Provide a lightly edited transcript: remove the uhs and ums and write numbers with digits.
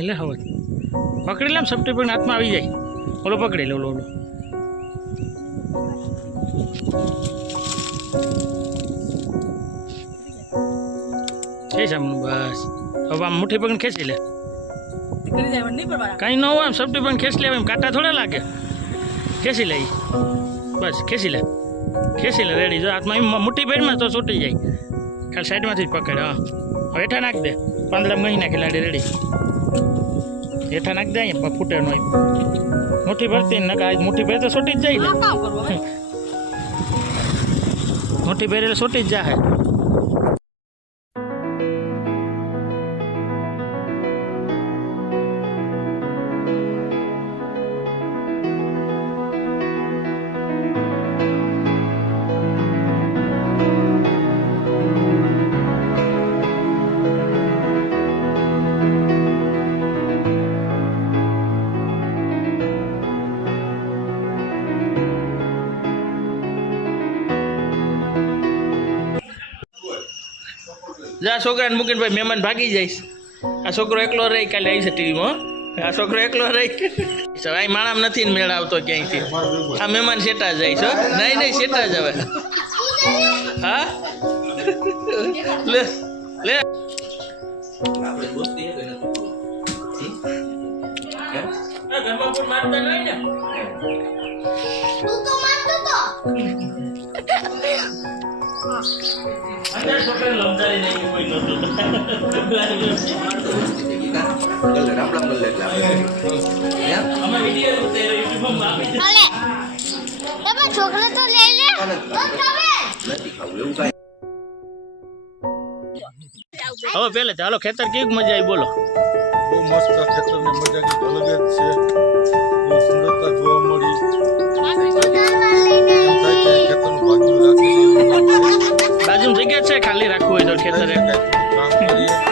લે હવે પકડી લેમ સપટી પણ હાથમાં આવી જાય ઓલો પકડી લે ઓલો છે સામનું બસ હવે આમ મુઠ્ઠી પકડી ખેંચી લે કઈ ન હોય આમ સપટી પણ ખેંચી લેવા એમ કાંટા થોડા લાગે ખેંચી લે બસ ખેંચી લે રેડી જો હાથમાં મુઠ્ઠી પેરમાં તો છૂટી જાય ખાલી સાઈડમાંથી જ પકડે હા હેઠા નાખ દે પાંદડા મહી નાખી લાડી રેડી હેઠા નાખ દે અહીંયા ફૂટે નો મુઠ્ઠી ભરતી ને મુઠ્ઠી ભરે તો છૂટી જ જાય ને મુઠ્ઠી ભરે છૂટી જ જાય જા છોકરાને મૂકીને ભાઈ મહેમાન ભાગી જઈશ આ છોકરો એકલો રહી કાલે આવી છે ટીવીમાં આ છોકરો એકલો રહી અહીં માણામ નથી ને મેળ આવતો ક્યાંયથી આ મહેમાન સેટા જાય છો નહીં સેટા જ હવે હા લે લે ઘરમાં પણ મારતા નહીં ને અંદર છોકરા લમદારી નહીં કોઈ નહોતું અમે વિડિયો ઉતાર્યો યુટ્યુબમાં આપી દે તમે છોકરા તો લઈ લે હવે પહેલે ચાલો ખેતર કેવી મજા આવી બોલો બહુ મસ્ત ખેતરની મજા કંઈક અલગ જ છે બહુ સુંદરતા જોવા મળી એમ થાય કે ખેતરનું ભાગ્યું રાખેલું બાજુ જગ્યા છે ખાલી રાખવું હોય તો ખેતરે કામ કરીએ